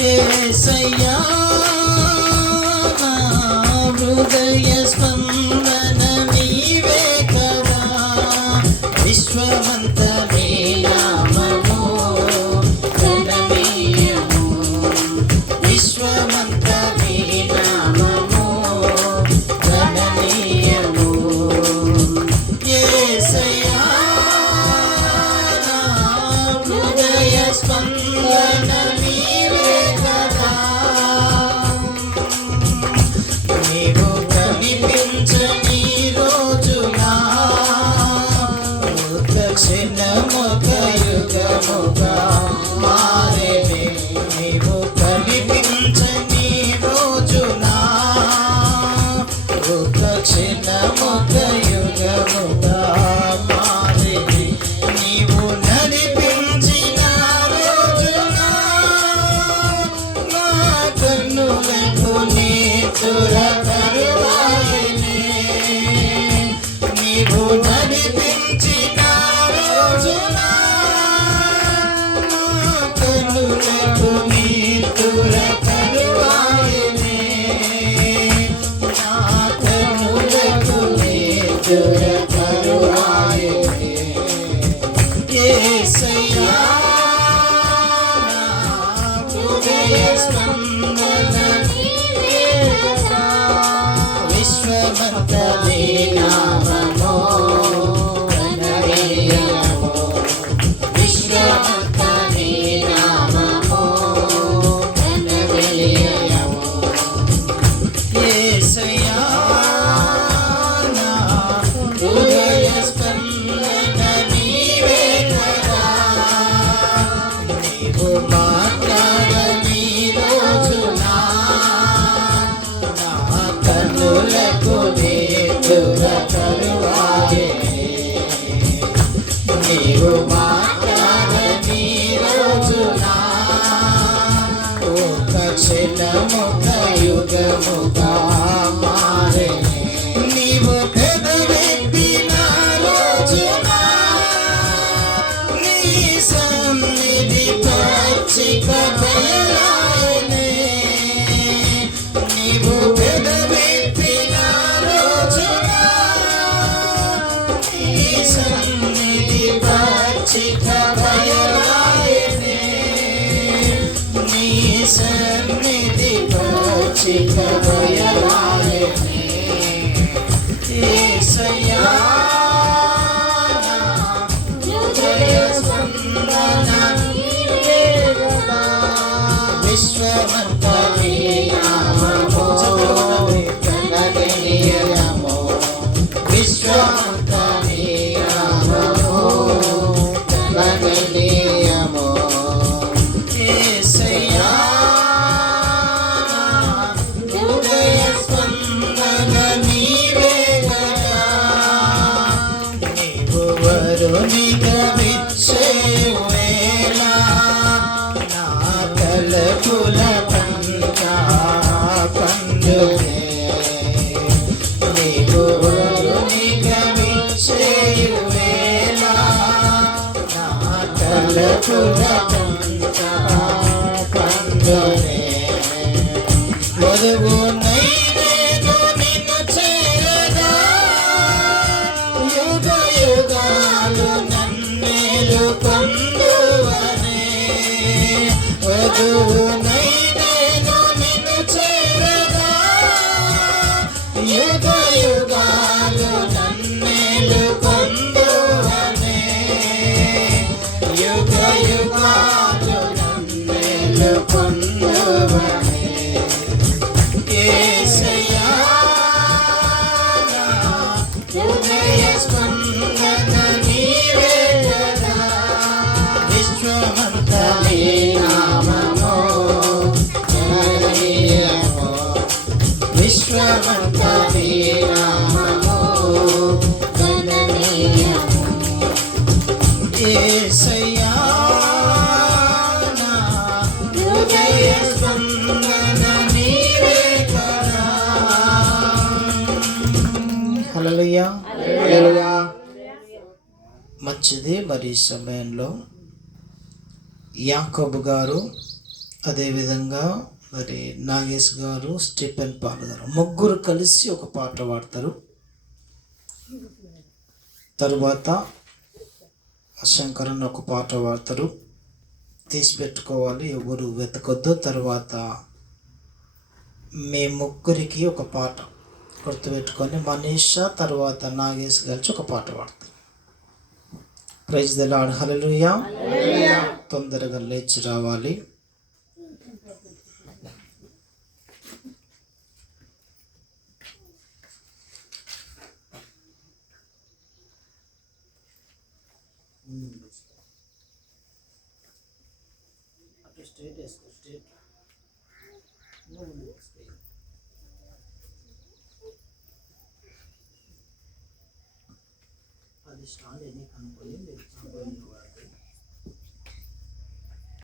యేసయ్యా నా హృదయ స్పందన నీవే కదా, విశ్వమంత నీ నామము గణనీయము, విశ్వమంత నీ నామము గణనీయము. యేసయ్యా నా హృదయ స్పందన నీవే కదా, నీవు కనిపించని రోజునా ఒక క్షణమొక యుగముగా మారేనే, నీవు కనిపించని రోజునా ఒక క్షణమొక యుగముగా మారేనే, నీవు నడిపించిన రోజునా నా కన్నులకు నిద్ర కరువాయెనే, నీవు నడిపించిన రోజునా నా కన్నులకు నిద్ర కరువాయెనే, నా కన్నులకు నిద్ర కరువాయెనే. యేసయ్యా నా హృదయ స్పందన నీవే కదా, విశ్వమంత నీ నామము గణనీయము, విశ్వమంత నీ నామము గణనీయము. యేసయ్యా నా హృదయ స్పందన నీవే కదా, నీవు మాట్లాడని రోజునా నా కన్నులకు నిద్ర కరువాయెనే, నీవు మాట్లాడని రోజునా ఒక క్షణమొక యుగముగా మారెనే, నీవు పెదవెత్తిన రోజునా నీ సన్నిధి పచ్చిక బయలాయెనే, నీవు పెదవెత్తిన రోజునా నీ సన్నిధి పచ్చిక బయలాయెనే, నీ సన్నిధి పచ్చిక బయలాయెనే. యేసయ్యా నా హృదయ స్పందన నీవే కదా, విశ్వమంత నీ నామము గణనీయము, విశ్వమంత నీ నామము గణనీయము. యేసయ్యా నా హృదయ స్పందన నీవే కదా, నీవు వరునిగా విచ్చేవేళ నా తలపుల పంట పండునే, నీవు వరునిగా విచ్చేవేళ నా తలపుల పంట పండునే, వధువునైనేను నిన్ను చేరగా యుగ యుగాలు నన్నేలు పొందువనే, వధువునైనేను నిన్ను చేరగా యుగ యుగాలు నన్నేలు పొందువనే, యుగ యుగాలు నన్నేలు పొందువనే. యేసయ్యా నా హృదయ స్పందన నీవే కదా, విశ్వమంత నీ నామము గణనీయము, విశ్వమంత నీ నామము గణనీయము. యేసయ్యా నా హృదయ స్పందన నీవే కదా. హల్లెలూయా హల్లెలూయా. మంచిది. మరి ఈ సమయంలో యాకోబు గారు అదేవిధంగా మరి నాగేష్ గారు, స్టీఫెన్ పాల్ గారు ముగ్గురు కలిసి ఒక పాట పాడతారు. తరువాత శంకరన్ ఒక పాట పాడతారు. తీసి పెట్టుకోవాలి, ఎవరు వెతకొద్దు. తర్వాత మీ ముగ్గురికి ఒక పాట గుర్తుపెట్టుకొని మనీషా తర్వాత నాగేష్ కలిసి ఒక పాట పాడతారు. Praise the lord. హల్లెలూయా. తొందరగా లేచి రావాలి. అటు స్ట్రైట్ వేసుకో, స్ట్రైట్. అది స్టాండ్ ఎన్ని కనుక్కొని